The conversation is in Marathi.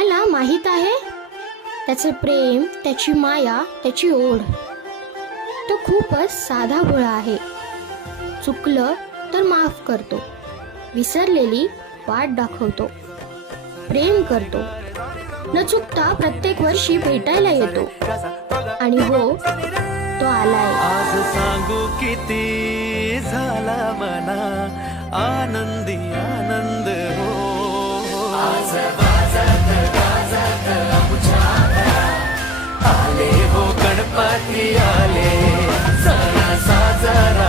तुम्हाला माहित आहे, त्याचे प्रेम, त्याची माया, त्याची ओढ, तो खूपच साधा भोळा आहे. चुकलं तर माफ करतो, विसरलेली वाट दाखवतो, प्रेम करतो, न चुकता प्रत्येक वर्षी भेटायला येतो. आणि हो, तो आलाय. आज सांगू किती झाला मना आनंदी आनंद हो. आज वाजत गाजत आमच्या घरात आले हो गणपती आले, सण साजरा